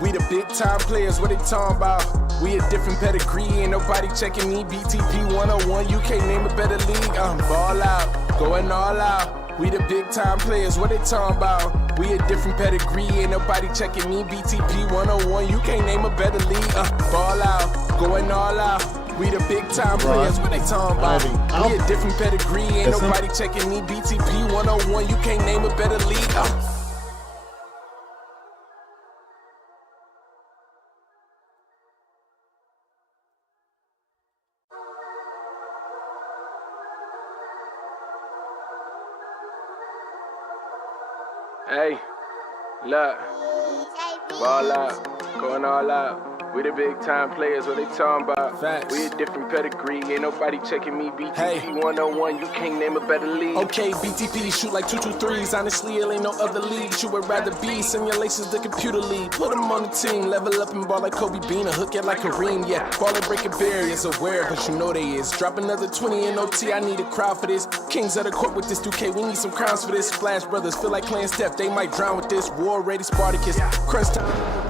We the big time players, what they talking about? We a different pedigree, ain't nobody checking me. BTP 101, you can't name a better league. Ball out, going all out. We the big time players, what they talking about? We a different pedigree, ain't nobody checking me. BTP 101, you can't name a better league. Ball out, going all out. We the big time players, what they talking about? We a different pedigree, ain't nobody checking me. BTP 101, you can't name a better league. Hey, look, ball out, going all out. We the big time players, what they talking about? Facts. We a different pedigree, ain't nobody checking me. BTP 101, you can't name a better league. Okay, BTP shoot like 223s. Honestly, it ain't no other league you would rather be. Simulations, the computer league. Put them on the team, level up and ball like Kobe Bean, or hook it like Kareem. Yeah, ball and breaking barriers, aware, but you know they is. Drop another 20 in OT, I need a crowd for this. Kings of the court with this 2K, we need some crowns for this. Splash Brothers feel like playing Steph, they might drown with this. War ready Spartacus, crunch time.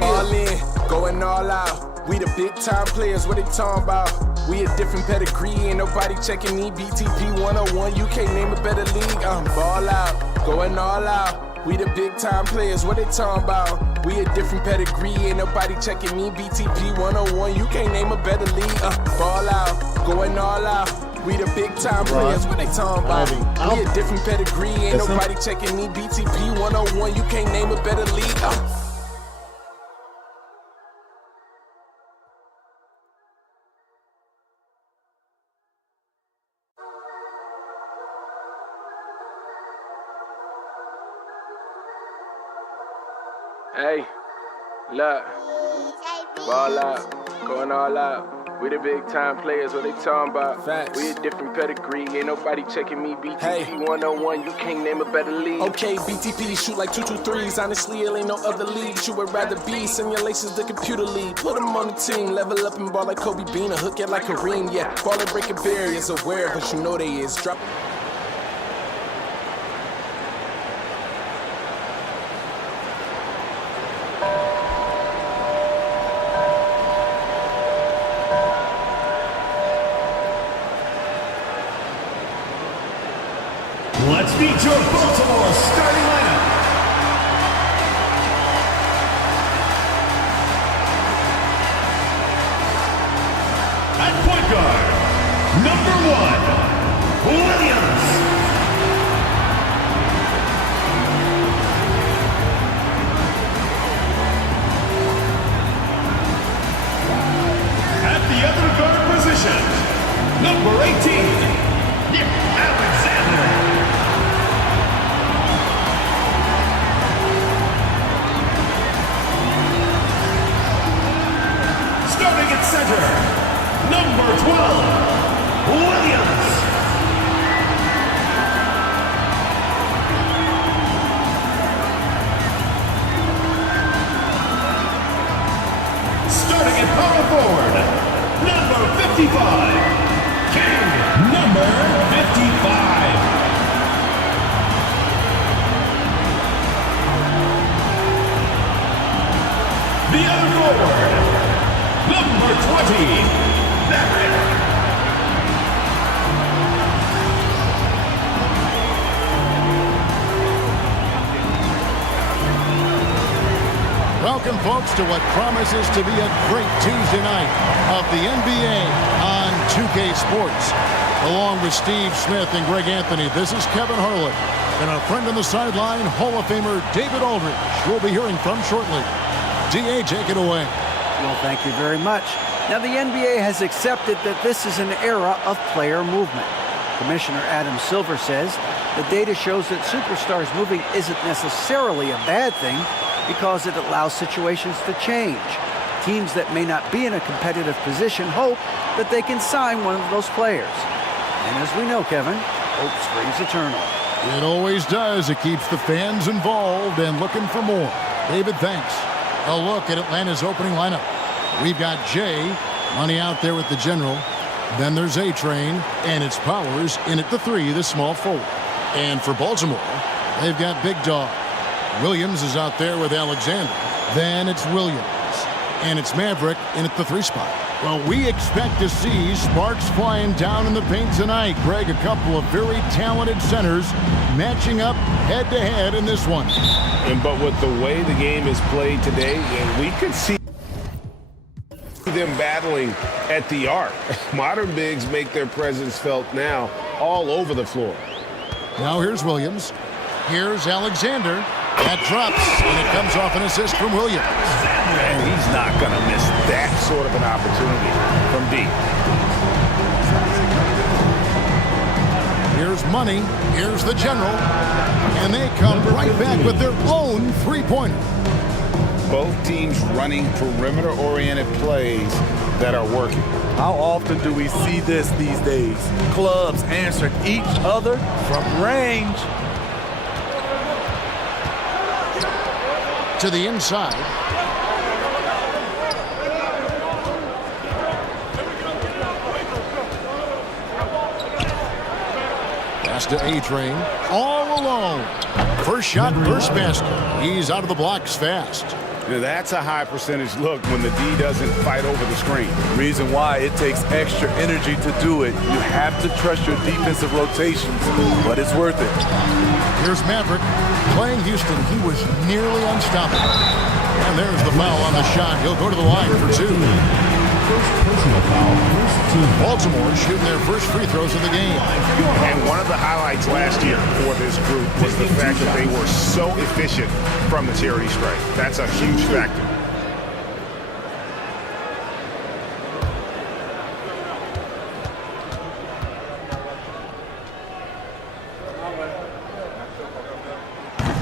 All in, going all out. We the big time players, what they talking about? We a different pedigree, ain't nobody checking me. BTP 101, you can't name a better league. Ball out, going all out. We the big time players, what they talking about? We a different pedigree, ain't nobody checking me. BTP 101, you can't name a better league. Ball out, going all out. We the big time players, what they talking about? We a different pedigree, ain't nobody checking me. BTP 101, you can't name a better league. Hey, look, ball out, going all out. We the big time players, what they talking about? Facts. We a different pedigree, ain't nobody checking me. BTP 101, you can't name a better league. Okay, BTP shoot like 223s. Honestly, it ain't no other league you would rather be. Simulations, the computer league. Put them on the team, level up and ball like Kobe Bean, or hook it like Kareem. Yeah, ball and breaking barriers, aware, but you know they is. Drop. Let's meet your Baltimore starting lineup. At point guard, number 1, Williams. At the other guard position, number 18, Nick Alexander. Starting at center, number 12, Williams. Starting at power forward, number 55, King, number 55. The other forward, number 20, Maverick. Welcome, folks, to what promises to be a great Tuesday night of the NBA on 2K Sports. Along with Steve Smith and Greg Anthony, this is Kevin Harlan. And our friend on the sideline, Hall of Famer David Aldridge, we'll be hearing from shortly. DA, take it away. Well, thank you very much. Now, the NBA has accepted that this is an era of player movement. Commissioner Adam Silver says the data shows that superstars moving isn't necessarily a bad thing because it allows situations to change. Teams that may not be in a competitive position hope that they can sign one of those players. And as we know, Kevin, hope springs eternal. It always does. It keeps the fans involved and looking for more. David, thanks. A look at Atlanta's opening lineup. We've got Jay, money out there with the general. Then there's A-Train, and it's Powers in at the 3, the small forward. And for Baltimore, they've got Big Dog. Williams is out there with Alexander. Then it's Williams. And it's Maverick in at the 3 spot. Well, we expect to see sparks flying down in the paint tonight. Greg, a couple of very talented centers matching up head-to-head in this one. But with the way the game is played today, we could see them battling at the arc. Modern bigs make their presence felt now all over the floor. Now here's Williams. Here's Alexander. That drops, and it comes off an assist from Williams. And he's not going to miss that sort of an opportunity from deep. Here's Money. Here's the General. And they come right back with their own three-pointer. Both teams running perimeter-oriented plays that are working. How often do we see this these days? Clubs answering each other from range. To the inside. Pass to A-Train. All alone. First shot, first basket. He's out of the blocks fast. Now that's a high percentage look when the D doesn't fight over the screen. Reason why it takes extra energy to do it. You have to trust your defensive rotations, but it's worth it. Here's Maverick. Playing Houston, he was nearly unstoppable. And there's the foul on the shot. He'll go to the line for 2. Baltimore shooting their first free throws of the game. And one of the highlights last year for this group was the fact that they were so efficient from the charity stripe. That's a huge factor.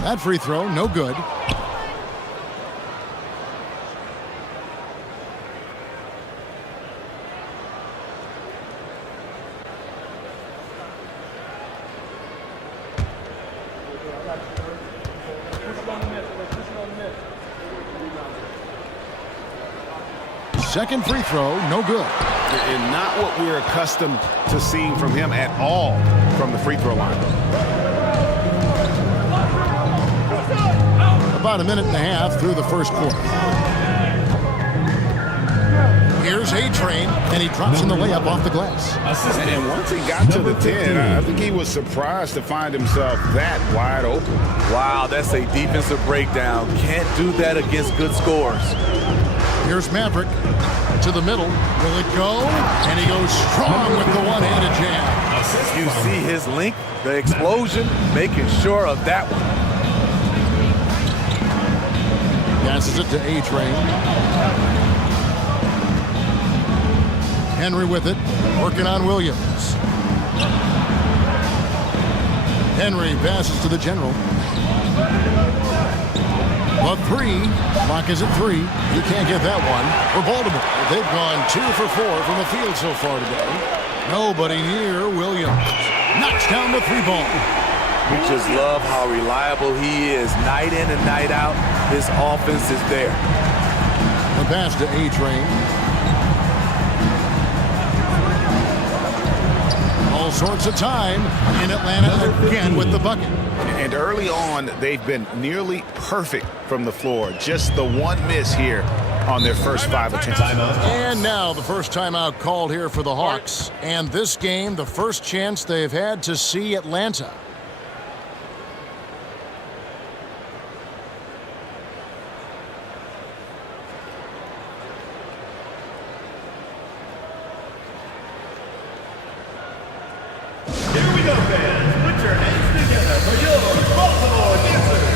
That free throw, no good. Second free throw, no good. And not what we're accustomed to seeing from him at all from the free throw line. About a minute and a half through the first quarter. Here's A-Train, and he drops in the layup off the glass. And once he got to the 10, I think he was surprised to find himself that wide open. Wow, that's a defensive breakdown. Can't do that against good scores. Here's Maverick to the middle. Will it go? And he goes strong with the one-handed jam. You see his length, the explosion, making sure of that one. Passes it to A-Train. Henry with it, working on Williams. Henry passes to the General. A 3. Clock is at 3. He can't get that one for Baltimore. They've gone 2 for 4 from the field so far today. Nobody near Williams. Knocks down the 3 ball. We just love how reliable he is. Night in and night out, his offense is there. The pass to A-Train. All sorts of time in Atlanta again with the bucket. And early on, they've been nearly perfect from the floor. Just the one miss here on their first 5 attempts. And now the first timeout called here for the Hawks. And this game, the first chance they've had to see Atlanta. Here we go, fans. Put your hands together for your Baltimore Dancers.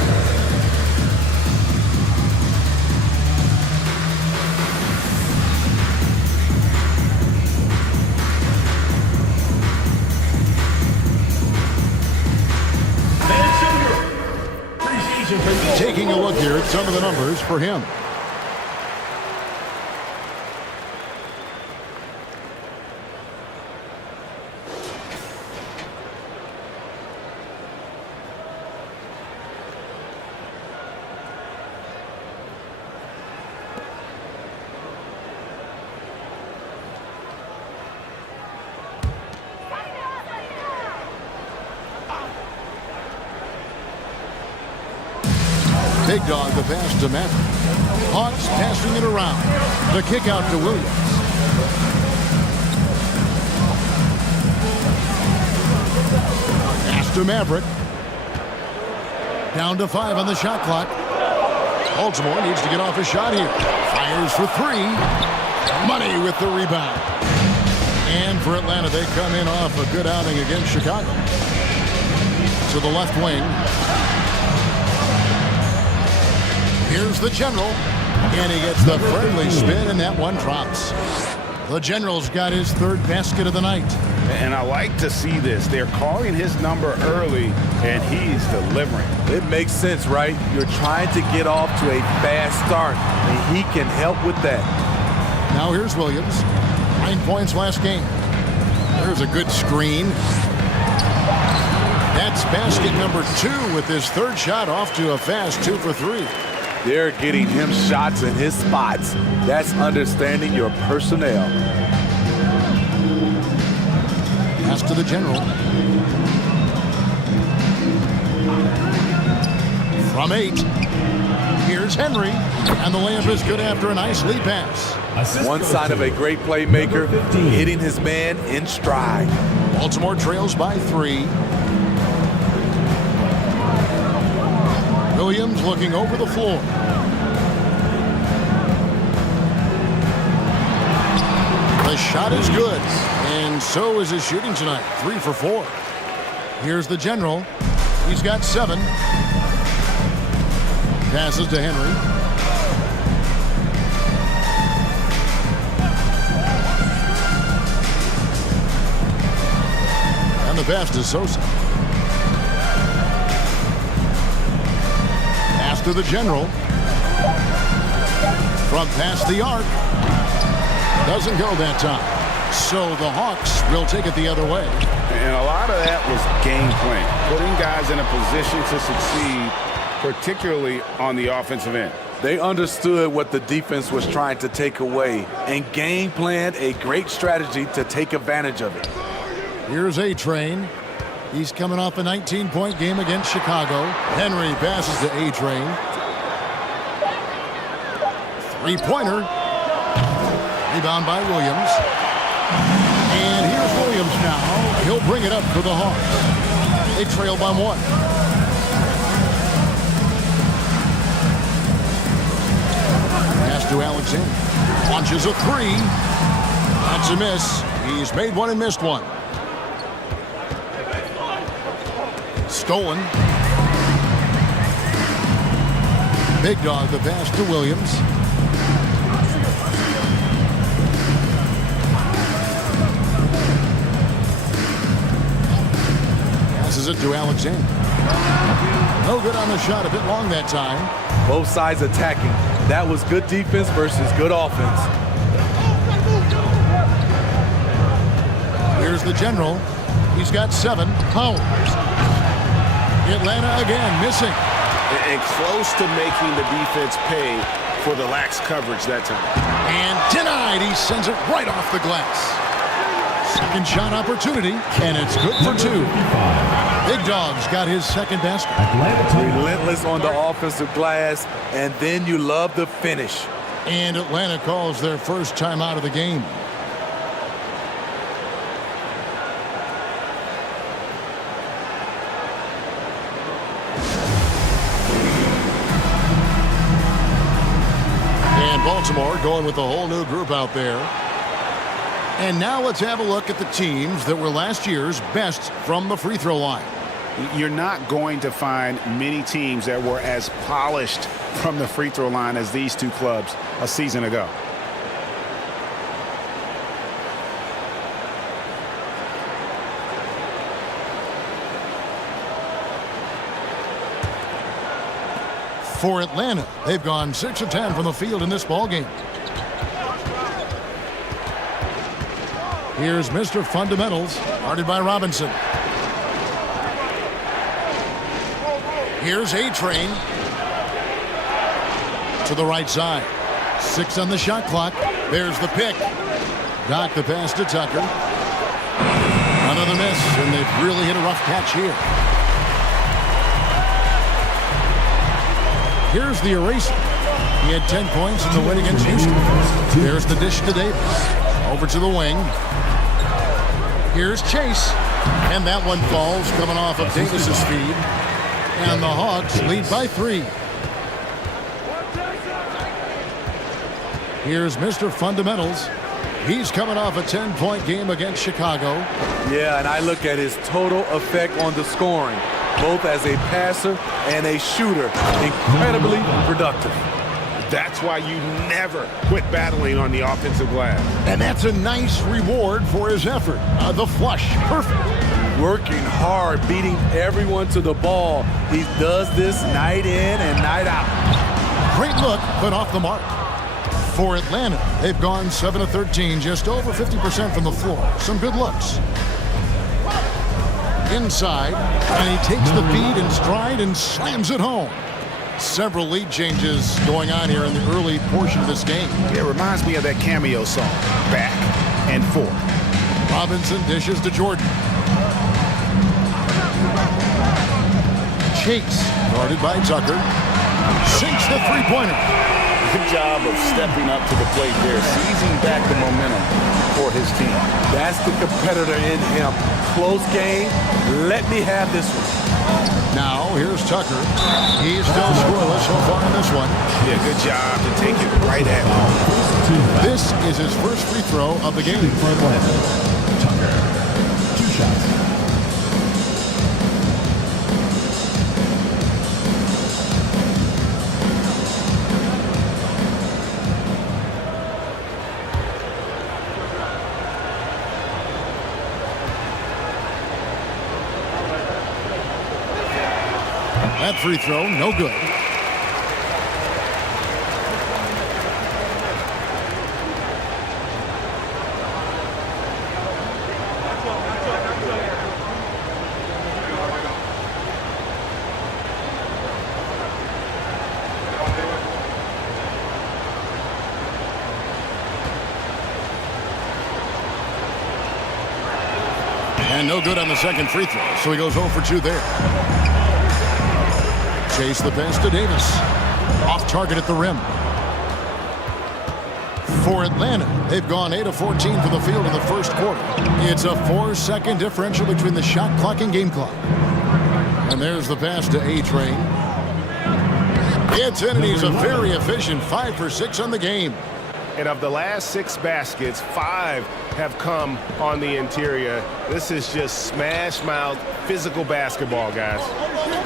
And show your appreciation for your Taking a look here at some of the numbers for him. Big dog, the pass to Maverick. Hawks passing it around. The kick out to Williams. Pass to Maverick. Down to 5 on the shot clock. Baltimore needs to get off a shot here. Fires for 3. Money with the rebound. And for Atlanta, they come in off a good outing against Chicago. To the left wing. Here's the General. And he gets the friendly spin, and that one drops. The General's got his 3rd basket of the night. And I like to see this. They're calling his number early, and he's delivering. It makes sense, right? You're trying to get off to a fast start, and he can help with that. Now here's Williams. 9 points last game. There's a good screen. That's basket number 2 with his 3rd shot off to a fast 2 for 3. They're getting him shots in his spots. That's understanding your personnel. Pass to the General. From 8. Here's Henry. And the layup is good after a nice lead pass. One sign of a great playmaker, hitting his man in stride. Baltimore trails by 3. Williams looking over the floor. The shot is good, and so is his shooting tonight. 3 for 4. Here's the General. He's got 7. Passes to Henry. And the pass to Sosa. To the General. From past the arc. Doesn't go that time. So the Hawks will take it the other way. And a lot of that was game plan. Putting guys in a position to succeed, particularly on the offensive end. They understood what the defense was trying to take away and game planned a great strategy to take advantage of it. Here's A-Train. He's coming off a 19-point game against Chicago. Henry passes to A-Train. 3-pointer. Rebound by Williams. And here's Williams now. He'll bring it up for the Hawks. They trail by 1. Pass to Alexander. Launches a 3. That's a miss. He's made 1 and missed 1. Stolen. Big dog, the pass to Williams. Passes it to Alexander. No good on the shot, a bit long that time. Both sides attacking. That was good defense versus good offense. Here's the General. He's got 7. Powers. Atlanta again missing. And close to making the defense pay for the lax coverage that time. And denied. He sends it right off the glass. Second shot opportunity, and it's good for 2. Big Dog's got his 2nd basket. Relentless on the offensive glass, and then you love the finish. And Atlanta calls their first time out of the game. Baltimore going with a whole new group out there. And now let's have a look at the teams that were last year's best from the free throw line. You're not going to find many teams that were as polished from the free throw line as these 2 clubs a season ago. For Atlanta, they've gone 6 of 10 from the field in this ballgame. Here's Mr. Fundamentals, guarded by Robinson. Here's A-Train. To the right side. 6 on the shot clock. There's the pick. Doc the pass to Tucker. Another miss, and they've really hit a rough catch here. Here's the eraser. He had 10 points in the win against Houston. There's the dish to Davis. Over to the wing. Here's Chase. And that one falls coming off of Davis's feed. And the Hawks lead by 3. Here's Mr. Fundamentals. He's coming off a 10-point game against Chicago. Yeah, and I look at his total effect on the scoring, both as a passer and a shooter. Incredibly productive. That's why you never quit battling on the offensive glass. And that's a nice reward for his effort. The flush, perfect. Working hard, beating everyone to the ball. He does this night in and night out. Great look, but off the mark. For Atlanta, they've gone 7 of 13, just over 50% from the floor. Some good looks. Inside, and he takes the feed in stride and slams it home. Several lead changes going on here in the early portion of this game. It reminds me of that cameo song, Back and Forth. Robinson dishes to Jordan. Chase, guarded by Tucker, sinks the three-pointer. Good job of stepping up to the plate there, seizing back the momentum for his team. That's the competitor in him. Close game. Let me have this one. Now, here's Tucker. He's still scoreless so far in this one. Yeah, good job to take it right at home. This is his first free throw of the game. Tucker, 2 shots. That free throw, no good. And no good on the second free throw, so he goes 0 for 2 there. Chase the pass to Davis. Off target at the rim. For Atlanta, they've gone 8 of 14 from the field in the first quarter. It's a 4-second differential between the shot clock and game clock. And there's the pass to A-Train. Gets in, and he's a very efficient 5 for 6 on the game. And of the last 6 baskets, 5 have come on the interior. This is just smash-mouth physical basketball, guys.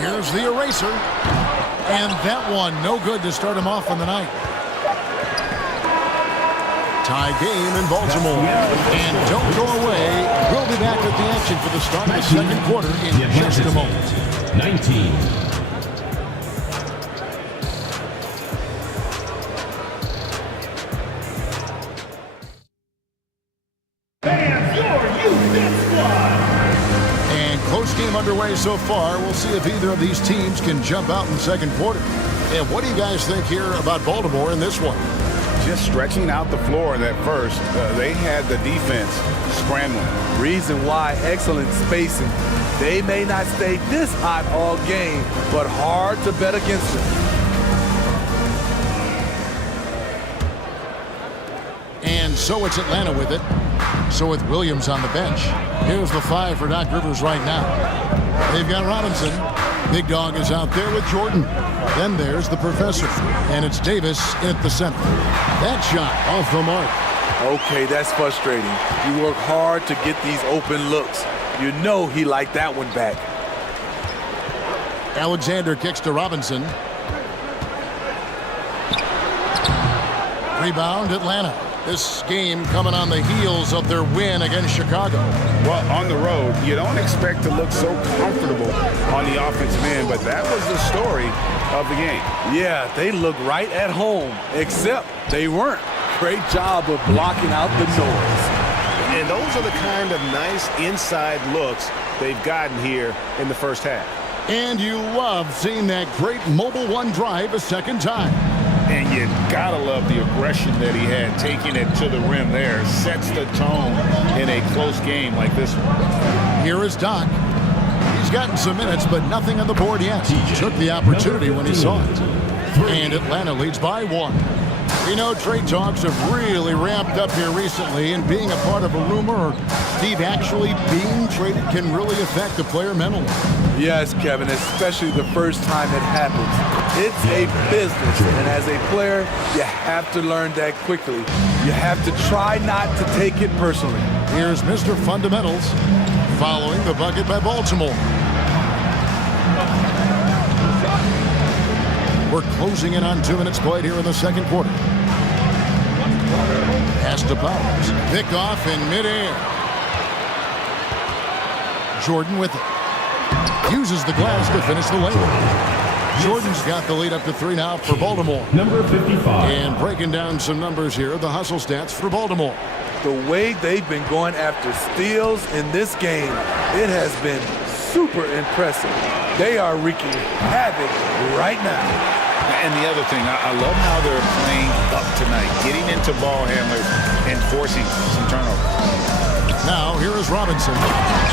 Here's the eraser. And that one, no good to start him off on the night. Tie game in Baltimore. And don't go away. We'll be back with the action for the start of the second quarter in just a moment. 19. Game underway so far. We'll see if either of these teams can jump out in the second quarter. And what do you guys think here about Baltimore in this one? Just stretching out the floor in that first. They had the defense scrambling. Reason why, excellent spacing. They may not stay this hot all game, but hard to bet against them. And so it's Atlanta with it. So with Williams on the bench, here's the 5 for Doc Rivers right now. They've got Robinson. Big Dog is out there with Jordan. Then there's the professor, and it's Davis at the center. That shot off the mark. Okay, that's frustrating. You work hard to get these open looks. You know he liked that one back. Alexander kicks to Robinson. Rebound, Atlanta. This game coming on the heels of their win against Chicago. Well, on the road, you don't expect to look so comfortable on the offensive end, but that was the story of the game. Yeah, they look right at home, except they weren't. Great job of blocking out the noise. And those are the kind of nice inside looks they've gotten here in the first half. And you love seeing that great mobile one drive a second time. And you gotta love the aggression that he had, taking it to the rim there. Sets the tone in a close game like this one. Here is Doc. He's gotten some minutes, but nothing on the board yet. He took the opportunity when he saw it. And Atlanta leads by 1. You know, trade talks have really ramped up here recently, and being a part of a rumor or Steve actually being traded can really affect the player mentally. Yes, Kevin, especially the first time it happens. It's a business, and as a player, you have to learn that quickly. You have to try not to take it personally. Here's Mr. Fundamentals following the bucket by Baltimore. We're closing in on 2 minutes played here in the second quarter. Pass to Powers. Pick off in midair. Jordan with it. Uses the glass to finish the layup. Jordan's got the lead up to 3 now for Baltimore. Number 55. And breaking down some numbers here, the hustle stats for Baltimore. The way they've been going after steals in this game, it has been super impressive. They are wreaking havoc right now. And the other thing, I love how they're playing up tonight, getting into ball handlers and forcing some turnovers. Now, here is Robinson.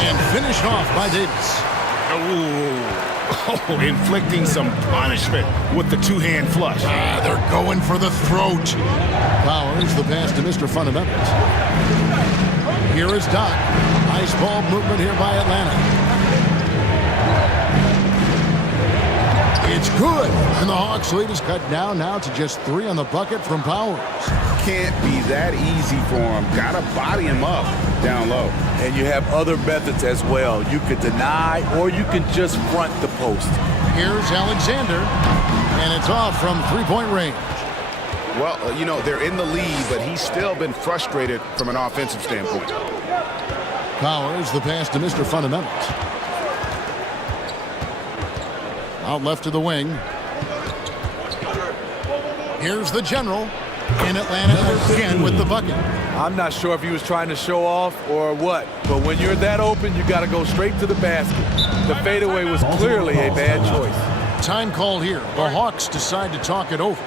And finished off by Davis. Oh, inflicting some punishment with the two-hand flush. They're going for the throat. Powers the pass to Mr. Fundamentals. Here is Doc. Nice ball movement here by Atlanta. It's good. And the Hawks lead is cut down now to just 3 on the bucket from Powers. Can't be that easy for him. Gotta body him up down low. And you have other methods as well. You could deny or you can just front the post. Here's Alexander. And it's off from 3-point range. Well, you know, they're in the lead, but he's still been frustrated from an offensive standpoint. Powers the pass to Mr. Fundamentals. Out left to the wing. Here's the general. And Atlanta again with the bucket. I'm not sure if he was trying to show off or what, but when you're that open, you got to go straight to the basket. The fadeaway was clearly a bad choice. Time called here. The Hawks decide to talk it over.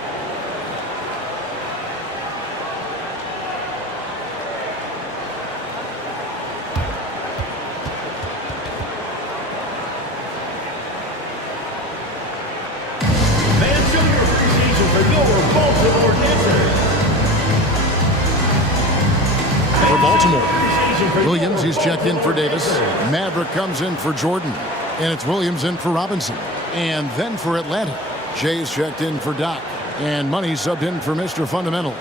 Williams, he's checked in for Davis. Maverick comes in for Jordan. And it's Williams in for Robinson. And then for Atlanta, Jay's checked in for Doc. And Money subbed in for Mr. Fundamentals.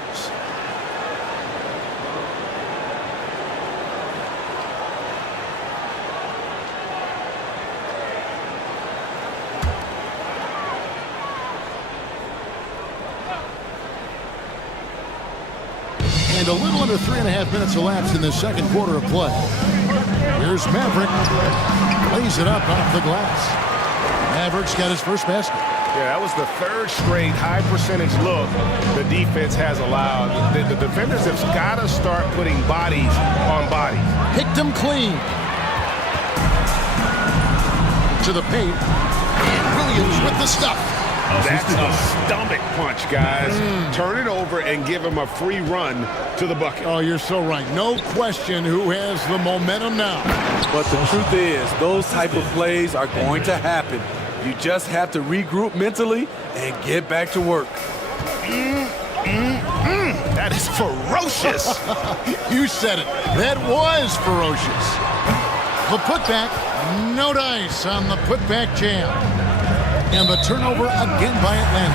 And a little under 3.5 minutes elapsed in the second quarter of play. Here's Maverick. Lays it up off the glass. Maverick's got his first basket. Yeah, that was the 3rd straight high percentage look the defense has allowed. The defenders have got to start putting bodies on bodies. Picked him clean. To the paint. And Williams with the stuff. That's a stomach punch, guys. Turn it over and give him a free run to the bucket. Oh, you're so right. No question who has the momentum now. But the truth is, those type of plays are going to happen. You just have to regroup mentally and get back to work. That is ferocious. You said it. That was ferocious. The putback, no dice on the putback jam. And the turnover again by Atlanta.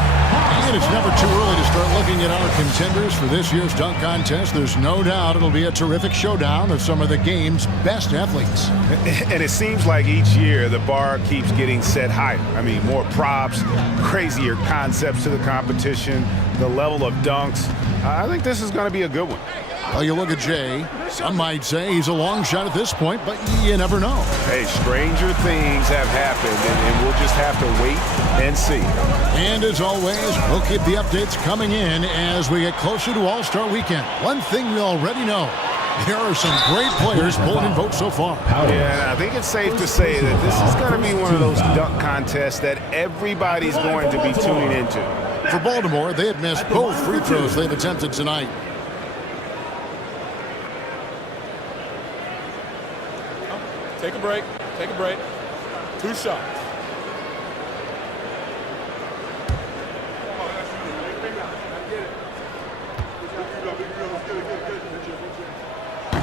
And it's never too early to start looking at our contenders for this year's dunk contest. There's no doubt it'll be a terrific showdown of some of the game's best athletes. And it seems like each year the bar keeps getting set higher. I mean, more props, crazier concepts to the competition, the level of dunks. I think this is going to be a good one. Well, you look at Jay. Some might say he's a long shot at this point, but you never know. Hey, stranger things have happened, and we'll just have to wait and see. And as always, we'll keep the updates coming in as we get closer to All-Star Weekend. One thing we already know, there are some great players pulling in votes so far. Yeah, I think it's safe to say that this is going to be one of those dunk contests that everybody's going to be tuning into. For Baltimore, they have missed both free throws they've attempted tonight. Take a break. Take a break. 2 shots.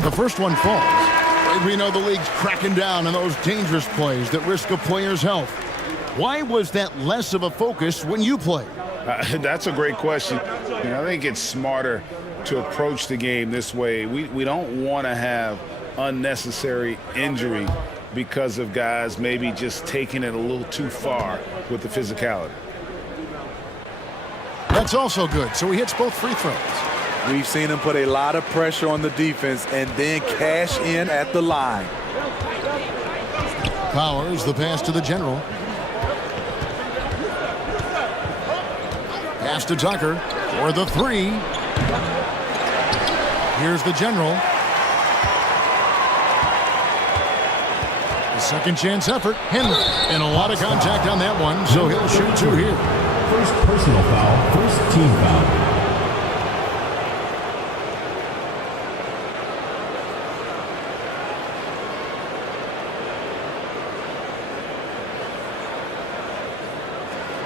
The first one falls. We know the league's cracking down on those dangerous plays that risk a player's health. Why was that less of a focus when you played? That's a great question. I think it's smarter to approach the game this way. We don't want to have unnecessary injury because of guys maybe just taking it a little too far with the physicality. That's also good, so he hits both free throws. We've seen him put a lot of pressure on the defense and then cash in at the line. Powers the pass to the general. Pass to Tucker for the three. Here's the general. The second chance effort. Henry. And a lot of contact on that one, so he'll shoot two here. First personal foul, first team foul.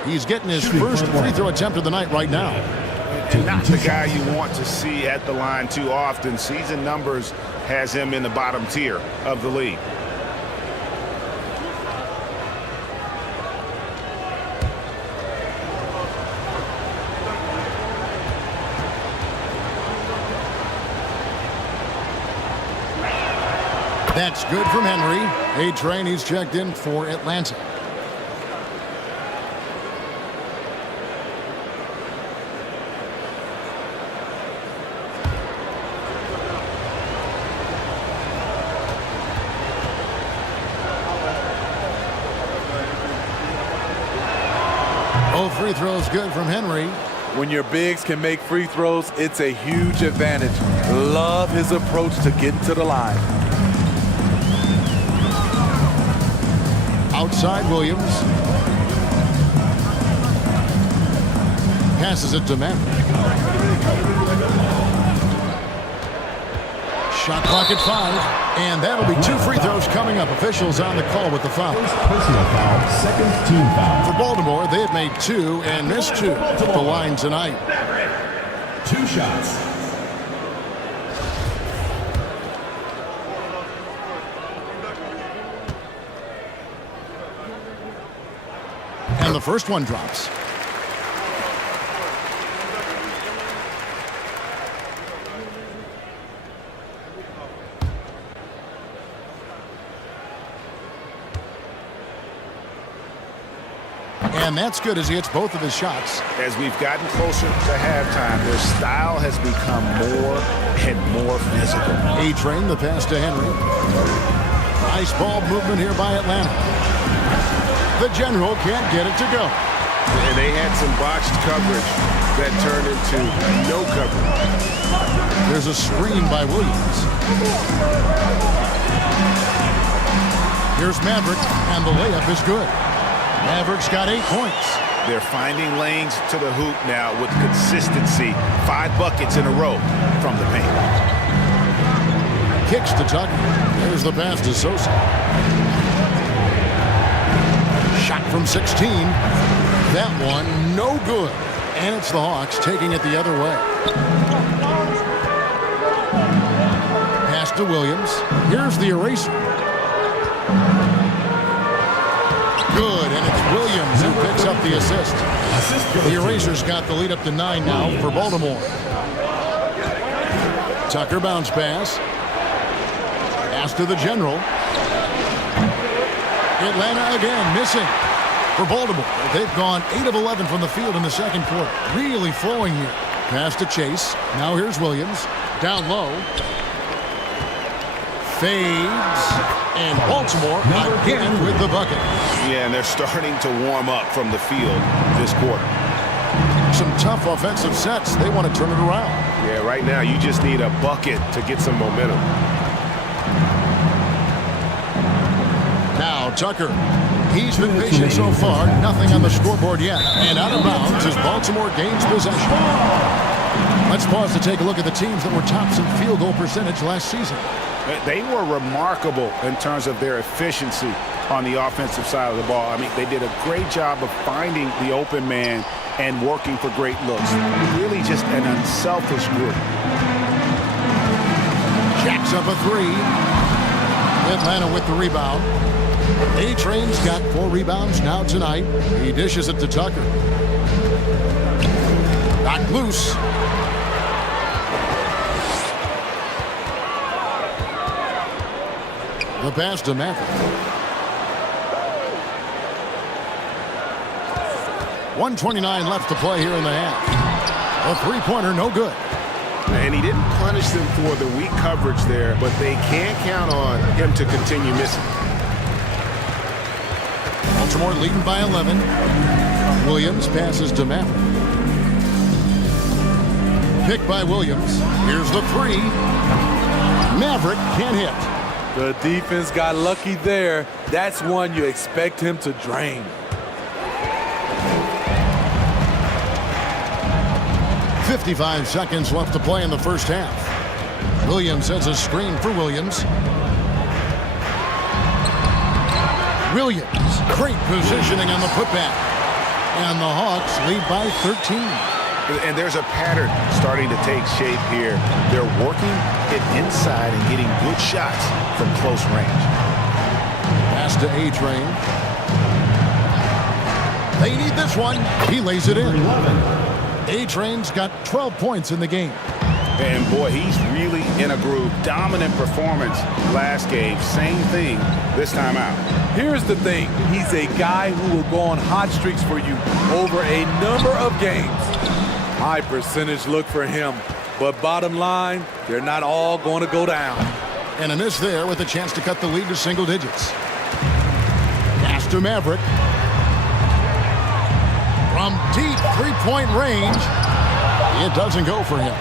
He's getting his first free throw attempt of the night right now. And not the guy you want to see at the line too often. Season numbers has him in the bottom tier of the league. That's good from Henry. A-Train, he's checked in for Atlanta. Both free throws good from Henry. When your bigs can make free throws, it's a huge advantage. Love his approach to getting to the line. Outside Williams. Passes it to Maverick. Shot clock at 5. And that'll be 2 free throws coming up. Officials on the call with the foul. First personal foul, second team foul. For Baltimore, they have made 2 and missed 2 at the line tonight. 2 shots. And the first one drops. And that's good as he hits both of his shots. As we've gotten closer to halftime, their style has become more and more physical. A-Train, the pass to Henry. Nice ball movement here by Atlanta. The general can't get it to go. And they had some botched coverage that turned into no coverage. There's a screen by Williams. Here's Maverick, and the layup is good. Maverick's got 8 points. They're finding lanes to the hoop now with consistency. 5 buckets in a row from the paint. Kicks to Tucker. There's the pass to Sosa. Shot from 16. That one, no good. And it's the Hawks taking it the other way. Pass to Williams. Here's the eraser. Good, and it's Williams who picks up the assist. The Erasers got the lead up to 9 now for Baltimore. Tucker bounce pass. Pass to the general. Atlanta again missing for Baltimore. They've gone 8 of 11 from the field in the second quarter. Really flowing here. Pass to Chase. Now here's Williams. Down low. Fades. And Baltimore again with the bucket. Yeah, and they're starting to warm up from the field this quarter. Some tough offensive sets. They want to turn it around. Yeah, right now you just need a bucket to get some momentum. Now Tucker. He's been patient so far. Nothing on the scoreboard yet. And out of bounds as Baltimore gains possession. Let's pause to take a look at the teams that were tops in field goal percentage last season. They were remarkable in terms of their efficiency on the offensive side of the ball. I mean, they did a great job of finding the open man and working for great looks. Really just an unselfish group. Jacks up a three. Atlanta with the rebound. A-Train's got 4 rebounds now tonight. He dishes it to Tucker. Knocked loose. The pass to Maverick. 1:29 left to play here in the half. A three-pointer, no good. And he didn't punish them for the weak coverage there, but they can't count on him to continue missing. Baltimore leading by 11. Williams passes to Maverick. Picked by Williams. Here's the three. Maverick can't hit. The defense got lucky there. That's one you expect him to drain. 55 seconds left to play in the first half. Williams has a screen for Williams. Williams, great positioning on the putback. And the Hawks lead by 13. And there's a pattern starting to take shape here. They're working it inside and getting good shots from close range. Pass to A-Train. They need this one. He lays it in. A-Train's got 12 points in the game. And boy, he's really in a groove. Dominant performance last game. Same thing this time out. Here's the thing. He's a guy who will go on hot streaks for you over a number of games. High percentage look for him. But bottom line, they're not all going to go down. And a miss there with a chance to cut the lead to single digits. Pass to Maverick. From deep three-point range, it doesn't go for him.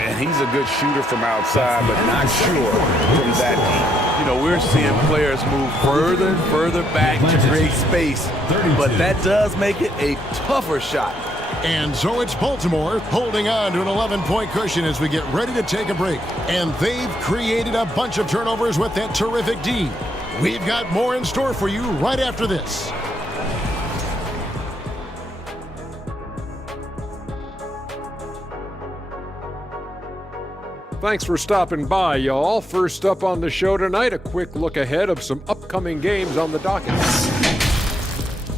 And he's a good shooter from outside, but not sure from that deep. You know, we're seeing players move further and further back to create space, but that does make it a tougher shot. And so it's Baltimore holding on to an 11-point cushion as we get ready to take a break. And they've created a bunch of turnovers with that terrific D. We've got more in store for you right after this. Thanks for stopping by, y'all. First up on the show tonight, a quick look ahead of some upcoming games on the docket.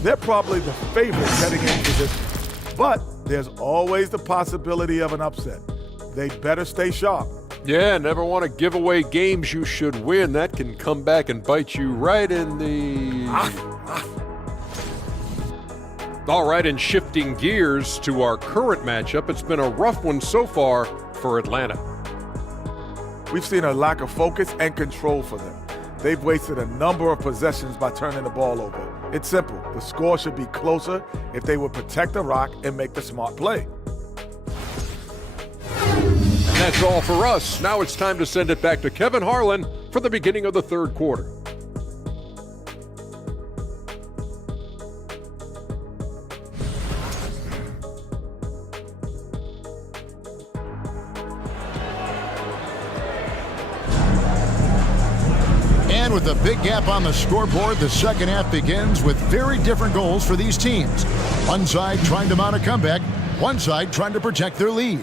They're probably the favorites heading into this, but there's always the possibility of an upset. They better stay sharp. Yeah, never want to give away games you should win. That can come back and bite you right in the... All right, and shifting gears to our current matchup, it's been a rough one so far for Atlanta. We've seen a lack of focus and control for them. They've wasted a number of possessions by turning the ball over. It's simple. The score should be closer if they would protect the rock and make the smart play. And that's all for us. Now it's time to send it back to Kevin Harlan for the beginning of the third quarter. And with a big gap on the scoreboard, the second half begins with very different goals for these teams. One side trying to mount a comeback, one side trying to protect their lead.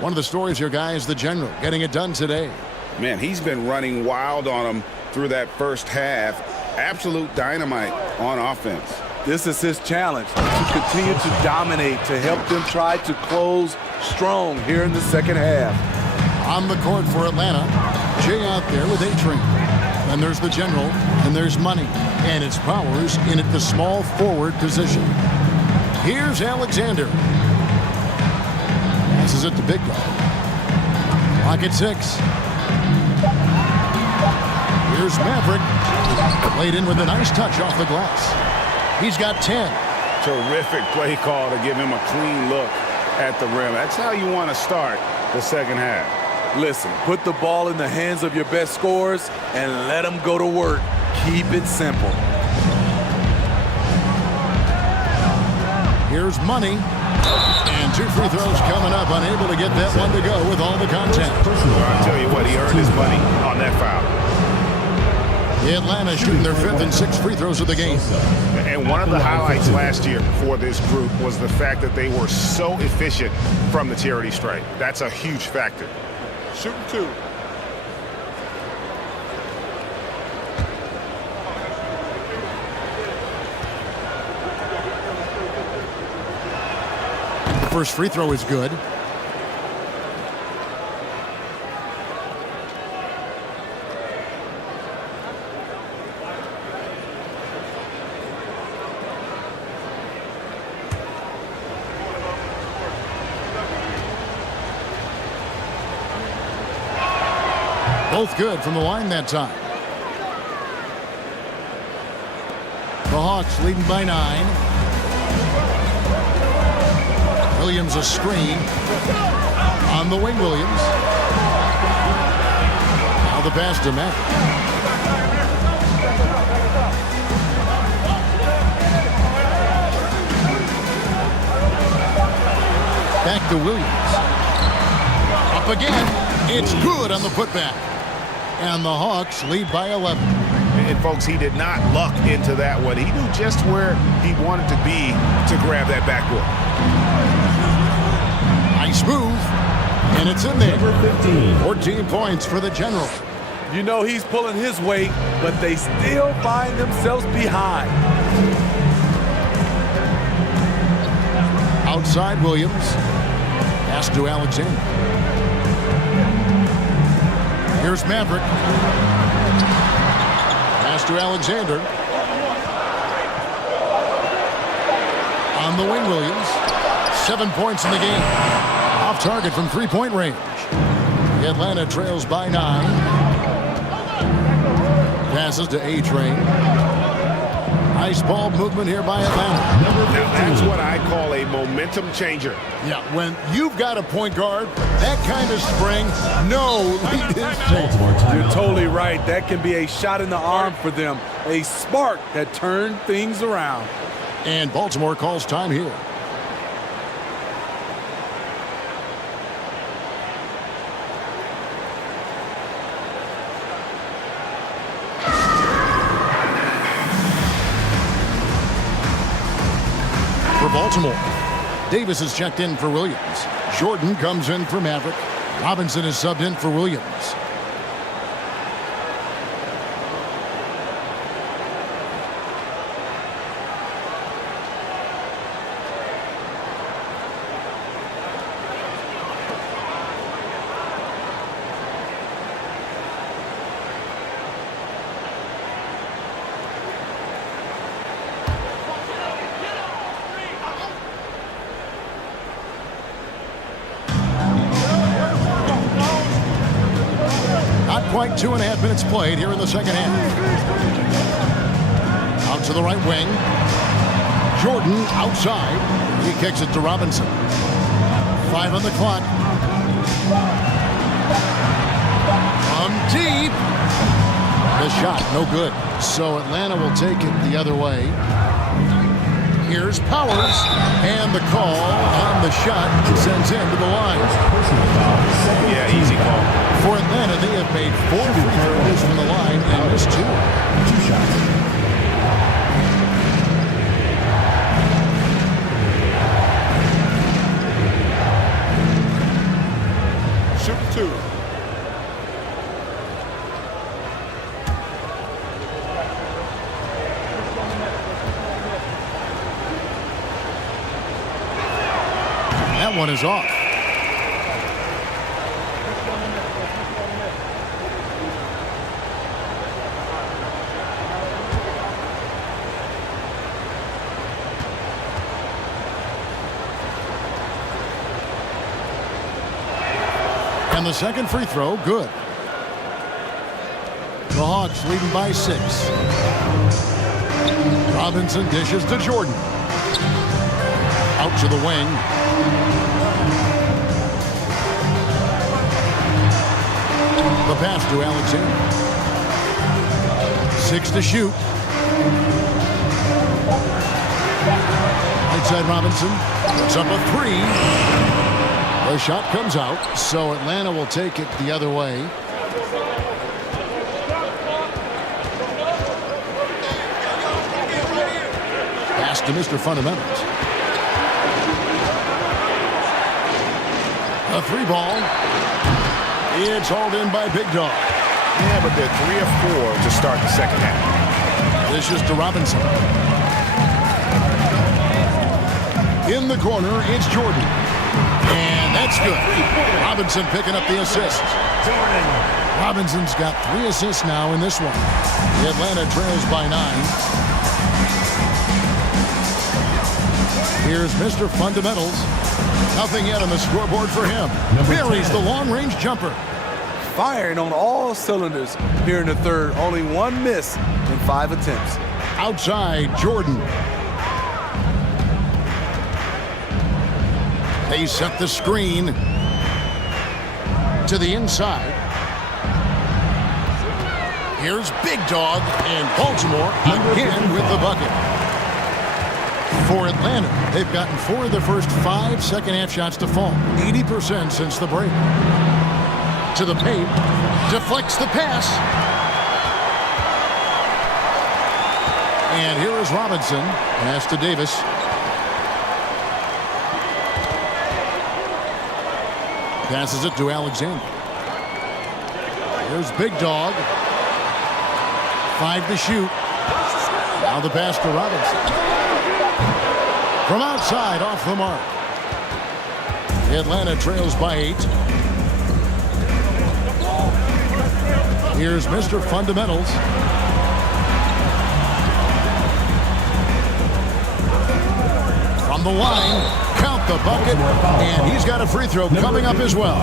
One of the stories here, guys, the General getting it done today. Man, he's been running wild on them through that first half. Absolute dynamite on offense. This is his challenge, to continue to dominate, to help them try to close strong here in the second half. On the court for Atlanta, Jay out there with A-Train. And there's the General, and there's Money. And it's Powers in at the small forward position. Here's Alexander. Passes it to Big Guy. Clock at 6. Here's Maverick. Played in with a nice touch off the glass. He's got 10. Terrific play call to give him a clean look at the rim. That's how you want to start the second half. Listen, put the ball in the hands of your best scorers and let them go to work. Keep it simple. Here's Money. And 2 free throws coming up. Unable to get that one to go with all the contact. I'll tell you what, he earned his money on that foul. Atlanta shooting their 5th and 6th free throws of the game. And one of the highlights last year for this group was the fact that they were so efficient from the charity stripe. That's a huge factor. Shooting 2. first free throw is good. Both good from the line that time. The Hawks leading by 9. Williams a screen. On the wing, Williams. Now the pass to Mack. Back to Williams. Up again. It's good on the putback. And the Hawks lead by 11. And folks, he did not luck into that one. He knew just where he wanted to be to grab that backboard. Nice move. And it's in there. 14 points for the General. You know he's pulling his weight, but they still find themselves behind. Outside Williams. Pass to Alexander. Here's Maverick. Pass to Alexander. On the wing, Williams. 7 points in the game. Off target from three-point range. Atlanta trails by 9. Passes to A-Train. Nice ball movement here by Atlanta. Now that's what I call a momentum changer. Yeah, when you've got a point guard, that kind of spring, no lead is safe. You're totally right. That can be a shot in the arm for them. A spark that turned things around. And Baltimore calls time here. For Baltimore, Davis is checked in for Williams. Jordan comes in for Maverick. Robinson is subbed in for Williams. Quite 2.5 minutes played here in the second half. Out to the right wing. Jordan outside. He kicks it to Robinson. 5 on the clock. From deep. The shot, no good. So Atlanta will take it the other way. Here's Powers. And the call on the shot sends him to the line. Yeah, easy call. For Atlanta, they have made 4 free throws from the line and missed 2. 2 shots. Shoot 2. That one is off. And the second free throw, good. The Hawks leading by 6. Robinson dishes to Jordan. Out to the wing. The pass to Alexander. 6 to shoot. Right side Robinson. Puts up a 3. The shot comes out, so Atlanta will take it the other way. Pass to Mr. Fundamentals. A 3 ball. It's hauled in by Big Dog. Yeah, but they're 3 of 4 to start the second half. This is to Robinson. In the corner, it's Jordan. And that's good. Robinson picking up the assist. Robinson's got 3 assists now in this one. The Atlanta trails by 9. Here's Mr. Fundamentals. Nothing yet on the scoreboard for him. Buries the long-range jumper. Firing on all cylinders here in the third. Only 1 miss in 5 attempts. Outside, Jordan. They set the screen to the inside. Here's Big Dog, and Baltimore again with the bucket. For Atlanta, they've gotten 4 of the first 5 second-half shots to fall. 80% since the break. To the paint, deflects the pass. And here is Robinson. Pass to Davis. Passes it to Alexander. Here's Big Dog. 5 to shoot. Now the pass to Robinson. From outside, off the mark. Atlanta trails by 8. Here's Mr. Fundamentals. From the line, count the bucket, and he's got a free throw coming up as well.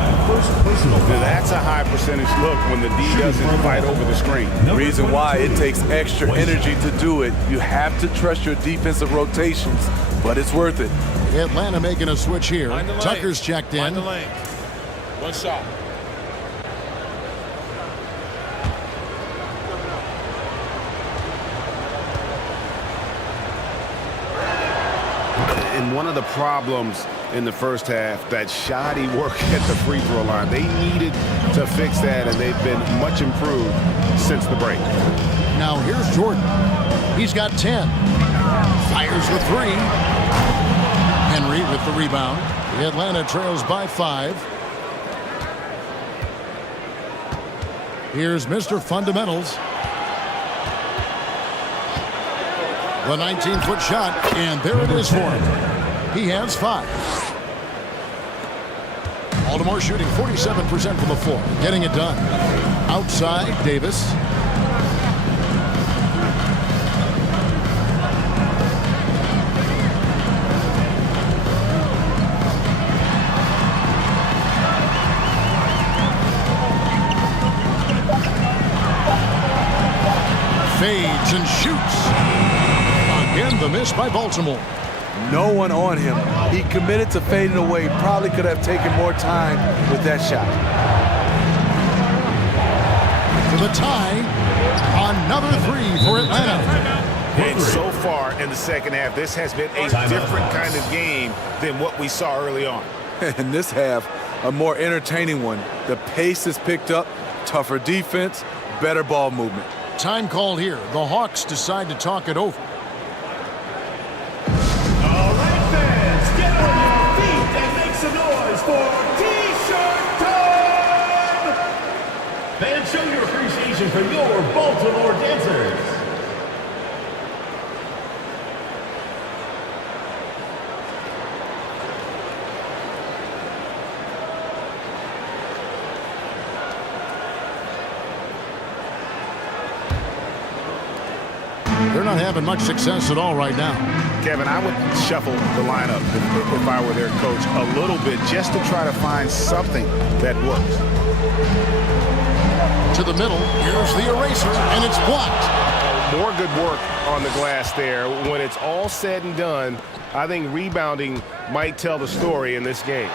That's a high percentage look when the D doesn't fight over the screen. The reason why it takes extra energy to do it. You have to trust your defensive rotations, but it's worth it. Atlanta making a switch here. Tucker's checked in. Find the lane. 1 shot. And one of the problems in the first half, that shoddy work at the free throw line. They needed to fix that, and they've been much improved since the break. Now here's Jordan. He's got 10. Fires the 3. Henry with the rebound. The Atlanta trails by 5. Here's Mr. Fundamentals. The 19-foot shot, and there it is for him. He has 5. Baltimore shooting 47% from the floor, getting it done. Outside, Davis. Fades and shoots. Again, the miss by Baltimore. No one on him. He committed to fading away. Probably could have taken more time with that shot. To the tie. Another 3 for Atlanta. And so far in the second half, this has been a different kind of game than what we saw early on. In this half, a more entertaining one. The pace is picked up, tougher defense, better ball movement. Time called here. The Hawks decide to talk it over. All right, fans, get on your feet and make some noise for T-shirt time! Fans, show your appreciation for your Baltimore dancers. They're not having much success at all right now. Kevin, I would shuffle the lineup if I were their coach a little bit just to try to find something that works. To the middle, here's the eraser, and it's blocked. More good work on the glass there. When it's all said and done, I think rebounding might tell the story in this game.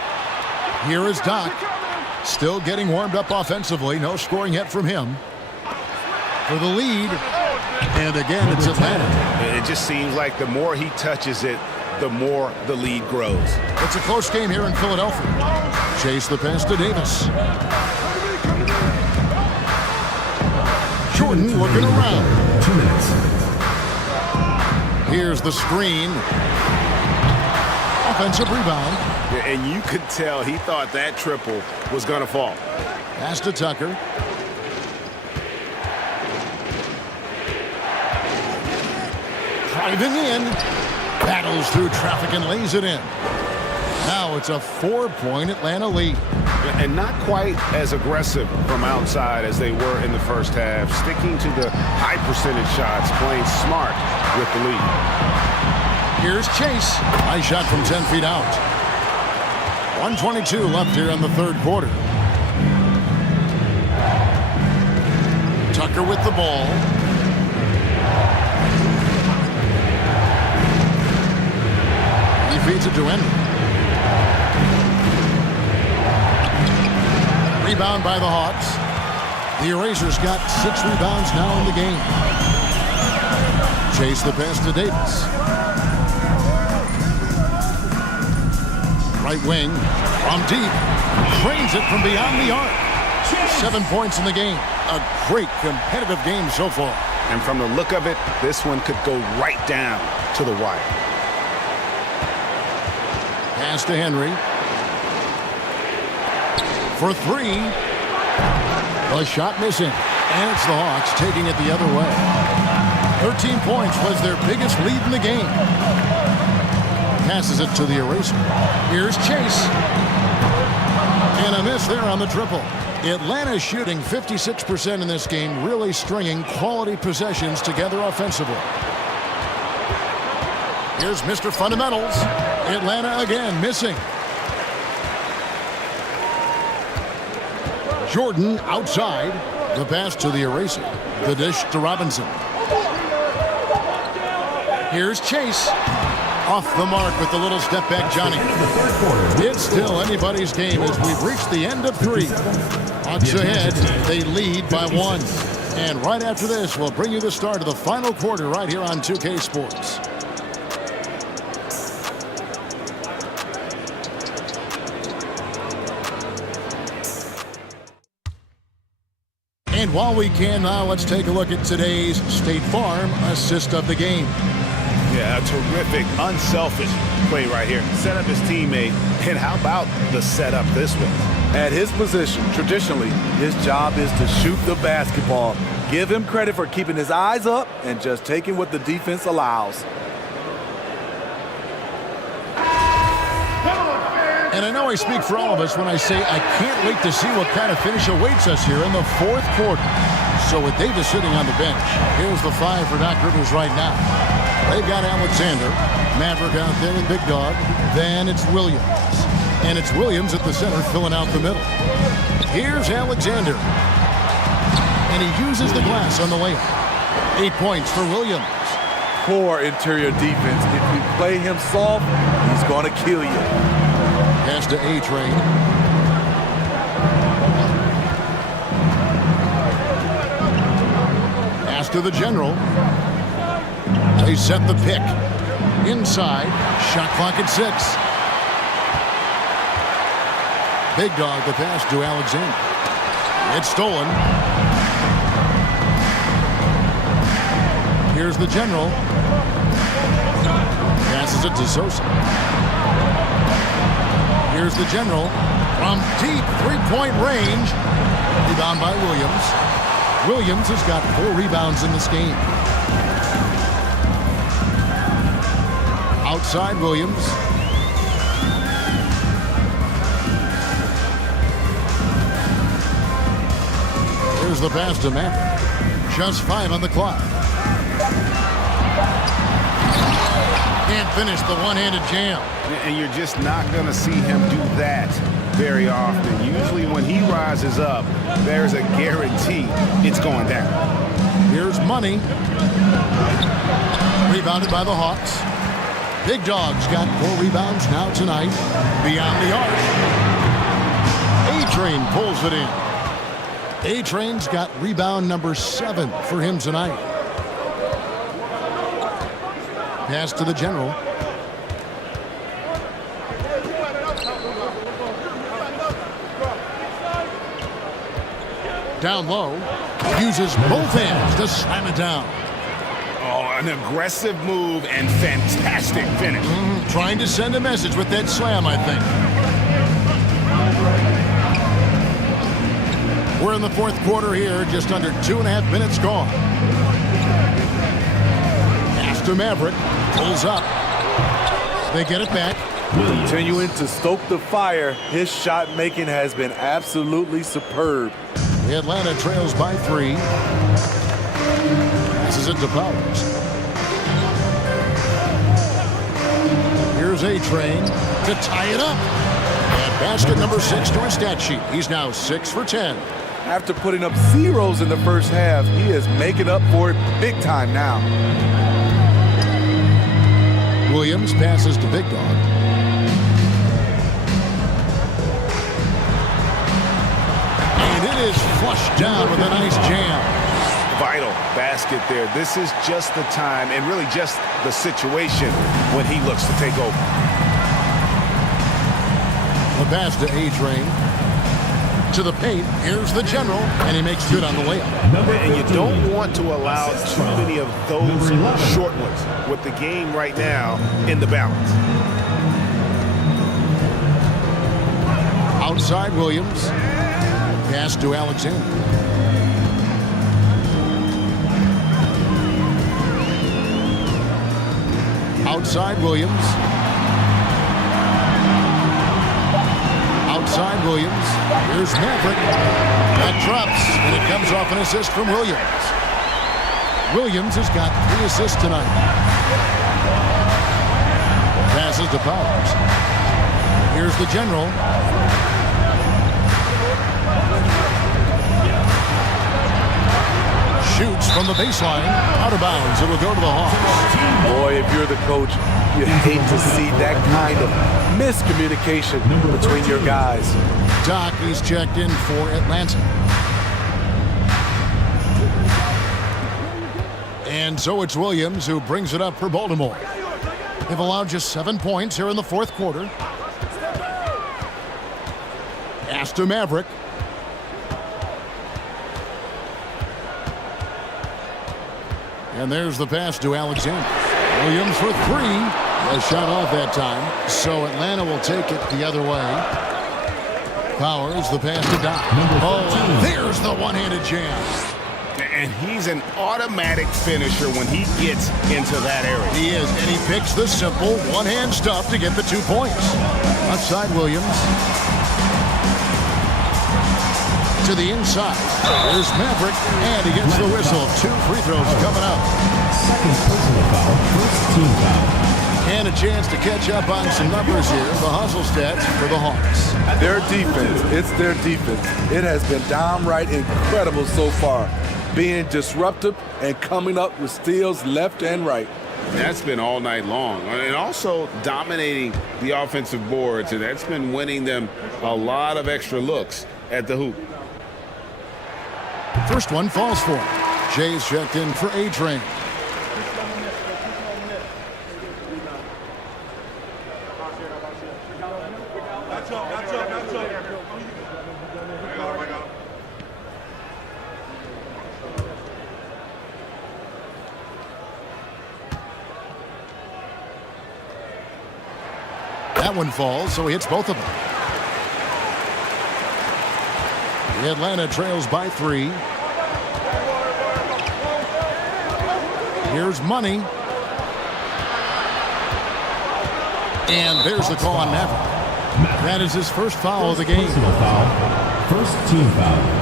Here is Doc. Still getting warmed up offensively. No scoring yet from him. For the lead. And again, it's Atlanta. It just seems like the more he touches it, the more the lead grows. It's a close game here in Philadelphia. Chase the pass to Davis. Jordan looking around. 2 minutes. Here's the screen. Offensive rebound. And you could tell he thought that triple was going to fall. Pass to Tucker. Driving in. Battles through traffic and lays it in. Now it's a 4-point Atlanta lead. And not quite as aggressive from outside as they were in the first half. Sticking to the high percentage shots, playing smart with the lead. Here's Chase. Nice shot from 10 feet out. 1:22 left here in the third quarter. Tucker with the ball. He feeds it to Henry. Rebound by the Hawks. The Erasers got 6 rebounds now in the game. Chase the pass to Davis. Right wing from deep. Drains it from beyond the arc. 7 points in the game. A great competitive game so far. And from the look of it, this one could go right down to the wire. Pass to Henry. For 3. The shot missing. And it's the Hawks taking it the other way. 13 points was their biggest lead in the game. Passes it to the Eraser. Here's Chase. And a miss there on the triple. Atlanta shooting 56% in this game, really stringing quality possessions together offensively. Here's Mr. Fundamentals. Atlanta again missing. Jordan outside. The pass to the Eraser. The dish to Robinson. Here's Chase. Off the mark with the little step back, Johnny. It's still anybody's game as we've reached the end of 3. Hawks ahead. They lead by 1. And right after this, we'll bring you the start of the final quarter right here on 2K Sports. And while we can now, let's take a look at today's State Farm assist of the game. Yeah, a terrific, unselfish play right here. Set up his teammate, and how about the setup this way? At his position, traditionally, his job is to shoot the basketball. Give him credit for keeping his eyes up and just taking what the defense allows. And I know I speak for all of us when I say I can't wait to see what kind of finish awaits us here in the fourth quarter. So with Davis sitting on the bench, here's the 5 for Doc Rivers right now. They've got Alexander, Maverick out there with Big Dog. Then it's Williams. And it's Williams at the center filling out the middle. Here's Alexander. And he uses the glass on the layup. 8 points for Williams. Poor interior defense. If you play him soft, he's going to kill you. Pass to A-Train. Pass to the general. They set the pick. Inside. Shot clock at 6. Big Dog the pass to Alexander. It's stolen. Here's the general. Passes it to Sosa. Here's the general. From deep 3-point range. Rebound by Williams. Williams has got 4 rebounds in this game. Outside Williams. Here's the pass to Maverick. Just 5 on the clock. Can't finish the one-handed jam. And you're just not going to see him do that very often. Usually when he rises up, there's a guarantee it's going down. Here's Money. Rebounded by the Hawks. Big Dog's got 4 rebounds now tonight. Beyond the arc. A-Train pulls it in. A-Train's got rebound number 7 for him tonight. Pass to the general. Down low. Uses both hands to slam it down. Oh, an aggressive move and fantastic finish. Trying to send a message with that slam, I think. We're in the fourth quarter here, just under 2.5 minutes gone. Pass to Maverick, pulls up. They get it back. Continuing to stoke the fire, his shot making has been absolutely superb. Atlanta trails by 3. Passes it to Powers. Here's A-Train to tie it up. And basket number 6 to his stat sheet. He's now 6 for 10. After putting up zeros in the first half, he is making up for it big time now. Williams passes to Big Dog. And it is flushed down with a nice jam. Vital basket there. This is just the time and really just the situation when he looks to take over. The pass to A-Train. To the paint. Here's the general, and he makes good on the layup. And you don't want to allow too many of those short ones with the game right now in the balance. Outside Williams. Pass to Alexander. Outside Williams. Outside Williams. Here's Maverick. That drops, and it comes off an assist from Williams. Williams has got 3 assists tonight. Passes to Powers. Here's the general. Shoots from the baseline. Out of bounds. It will go to the Hawks. Boy, if you're the coach, you hate to see that kind of miscommunication between your guys. Doc, he's checked in for Atlanta. And so it's Williams who brings it up for Baltimore. They've allowed just 7 points here in the fourth quarter. Pass to Maverick. And there's the pass to Alexander. Williams for 3. A shot off that time. So Atlanta will take it the other way. Powers, the pass to Doc. Oh, and there's the one-handed jam. And he's an automatic finisher when he gets into that area. He is, and he picks the simple one-hand stuff to get the 2 points. Outside Williams. To the inside. There's Maverick, and he gets the whistle. 2 free throws coming up. Second personal foul, first team foul. And a chance to catch up on some numbers here. The hustle stats for the Hawks. Their defense, it's their defense. It has been downright incredible so far. Being disruptive and coming up with steals left and right. That's been all night long. And also dominating the offensive boards. And that's been winning them a lot of extra looks at the hoop. First one falls for him. Jay's checked in for A-Train. That one falls, so he hits both of them. Atlanta trails by 3. Here's Money. And there's the call on Maverick. That is his first foul of the game. Personal foul, first team foul.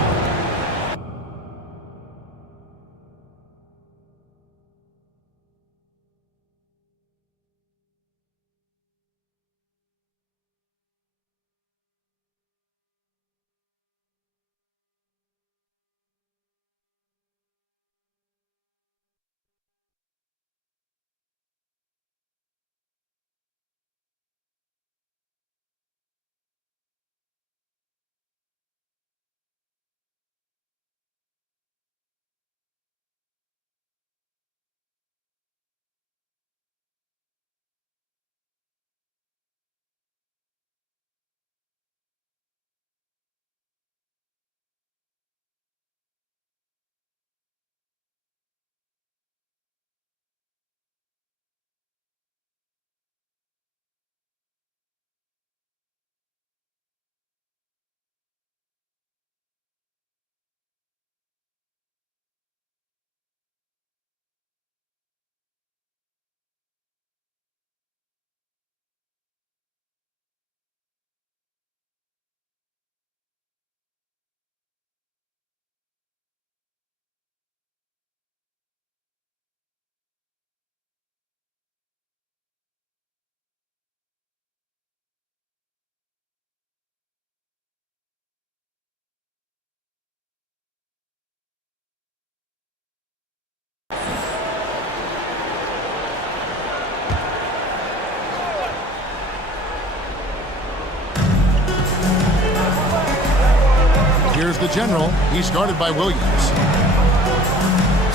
Here's the general. He's guarded by Williams.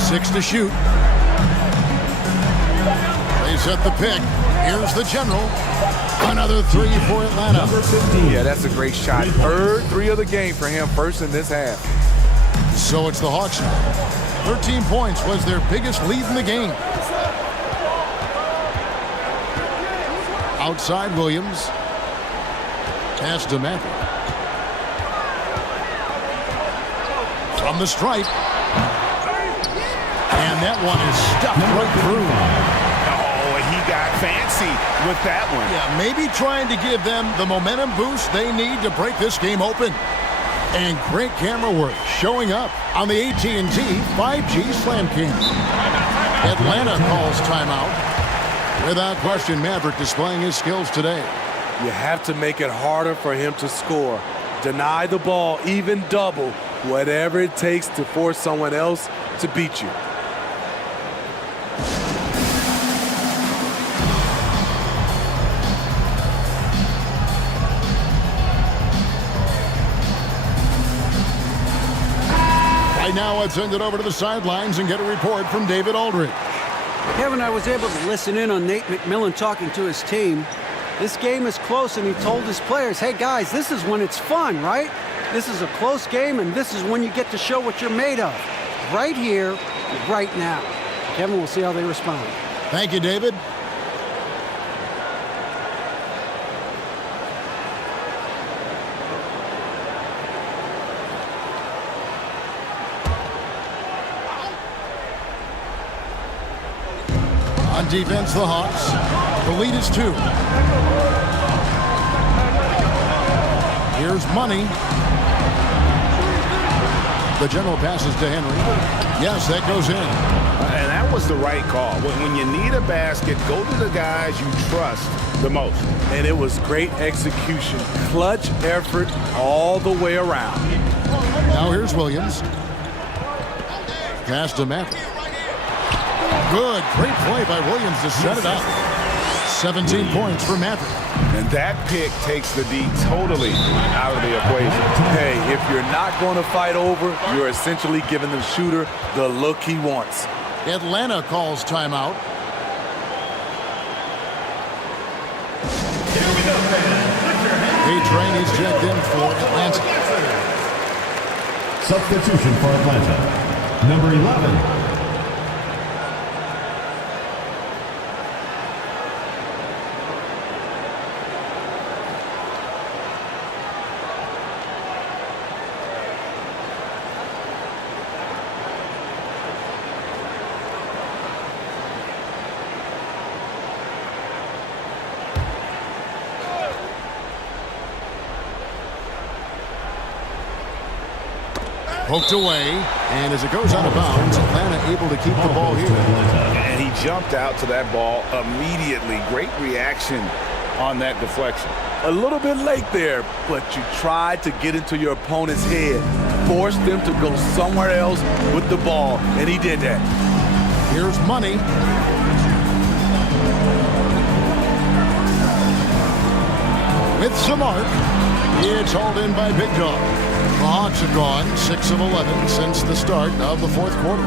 6 to shoot. They set the pick. Here's the general. Another 3 for Atlanta. Yeah, that's a great shot. Third 3 of the game for him, first in this half. So it's the Hawks now. 13 points was their biggest lead in the game. Outside Williams. Pass to Maverick. From the stripe. And that one is stuffed right through. Oh, he got fancy with that one. Yeah, maybe trying to give them the momentum boost they need to break this game open. And great camera work showing up on the AT&T 5G Slam King. Atlanta calls timeout. Without question, Maverick displaying his skills today. You have to make it harder for him to score. Deny the ball, even double, whatever it takes to force someone else to beat you. Right now, let's send it over to the sidelines and get a report from David Aldridge. Kevin, I was able to listen in on Nate McMillan talking to his team. This game is close, and he told his players, hey, guys, this is when it's fun, right? This is a close game, and this is when you get to show what you're made of. Right here, right now. Kevin, we'll see how they respond. Thank you, David. On defense, the Hawks. The lead is 2. Here's Money. The general passes to Henry. Yes, that goes in. And that was the right call. When you need a basket, go to the guys you trust the most. And it was great execution. Clutch effort all the way around. Now here's Williams. Pass to Maverick. Good. Great play by Williams to set it up. 17 points for Maverick. And that pick takes the D totally out of the equation. Hey, if you're not going to fight over, you're essentially giving the shooter the look he wants. Atlanta calls timeout. Here we go, fans. Put your hands A-Train is checked in for Atlanta. Substitution for Atlanta. Number 11. Poked away, and as it goes out of bounds, Atlanta able to keep the ball here. And he jumped out to that ball immediately. Great reaction on that deflection. A little bit late there, but you tried to get into your opponent's head. Force them to go somewhere else with the ball, and he did that. Here's Money. With some arc, it's hauled in by Big Dog. The Hawks have gone 6 of 11 since the start of the fourth quarter.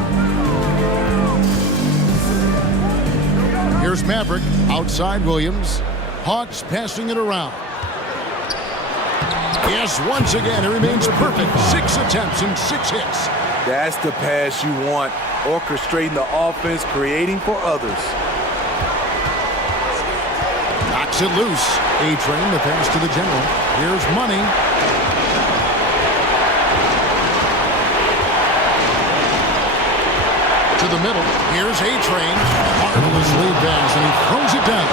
Here's Maverick outside Williams. Hawks passing it around. Yes, once again, it remains perfect. 6 attempts and 6 hits. That's the pass you want. Orchestrating the offense, creating for others. Knocks it loose. A-Train, the pass to the general. Here's Money. To the middle. Here's A-Train. Marvelous lead pass, and he throws it down.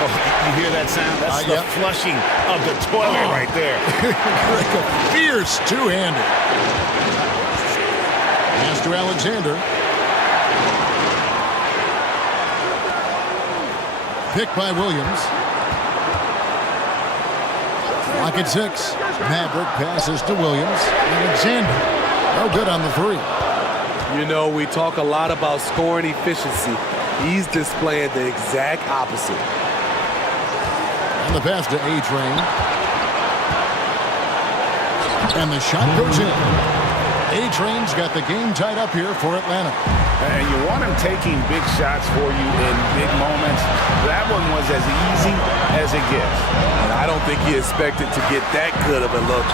Oh, you hear that sound? That's the flushing of the toilet right there. Like a fierce two-hander. Pass to Alexander. Picked by Williams. Lock at 6. Maverick passes to Williams. Alexander. No good on the 3. You know, we talk a lot about scoring efficiency. He's displaying the exact opposite. And the pass to A-Train. And the shot goes in. A-Train's got the game tied up here for Atlanta. And you want him taking big shots for you in big moments. That one was as easy as it gets. And I don't think he expected to get that good of a look.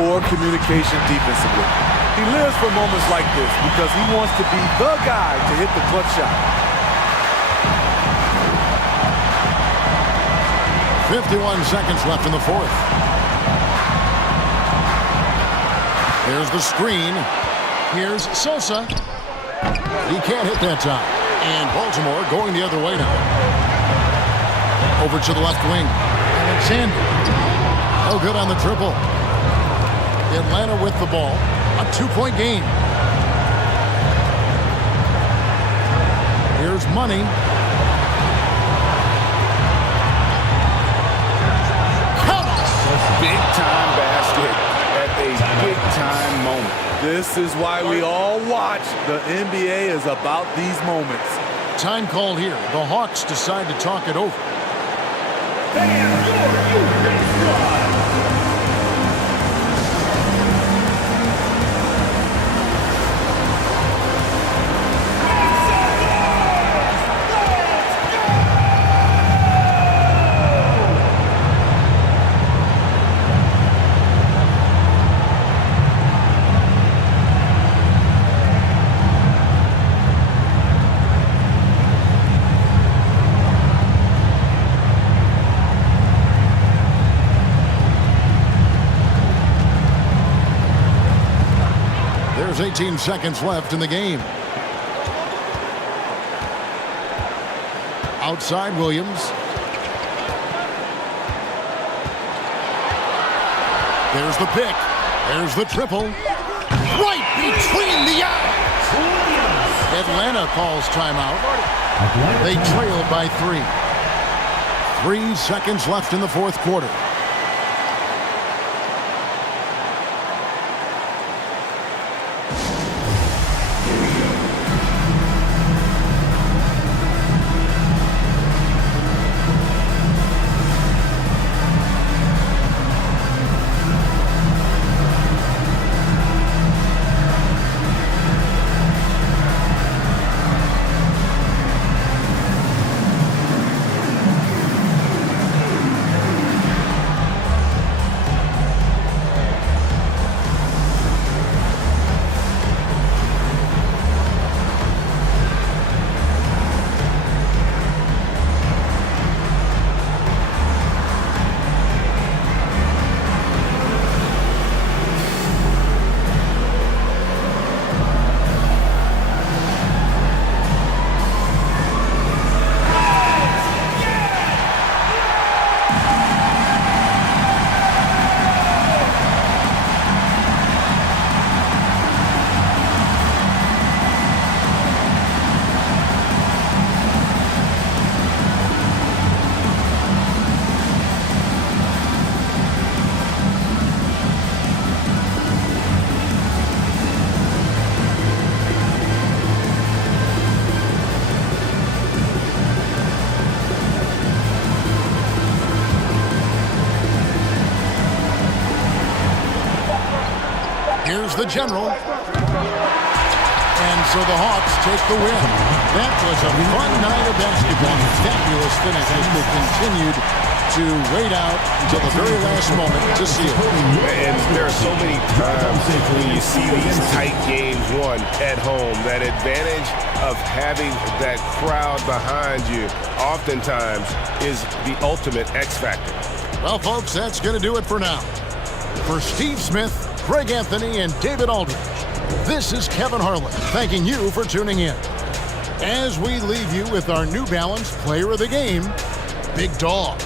Poor communication defensively. He lives for moments like this because he wants to be the guy to hit the clutch shot. 51 seconds left in the fourth. There's the screen. Here's Sosa. He can't hit that time. And Baltimore going the other way now. Over to the left wing. Alexander. No good on the triple. Atlanta with the ball. A 2-point game. Here's Money. Big time basket at a big time moment. This is why we all watch. The NBA is about these moments. Time called here. The Hawks decide to talk it over. There's 18 seconds left in the game. Outside Williams. There's the pick. There's the triple. Right between the eyes. Atlanta calls timeout. They trail by 3. 3 seconds left in the fourth quarter. Here's the general. And so the Hawks take the win. That was a fun night of basketball. Fabulous finishes that continued to wait out until the very last moment to see it. And there are so many times when you see these tight games won at home, that advantage of having that crowd behind you oftentimes is the ultimate X factor. Well, folks, that's going to do it for now. For Steve Smith, Greg Anthony, and David Aldridge, this is Kevin Harlan thanking you for tuning in. As we leave you with our New Balance Player of the Game, Big Dog.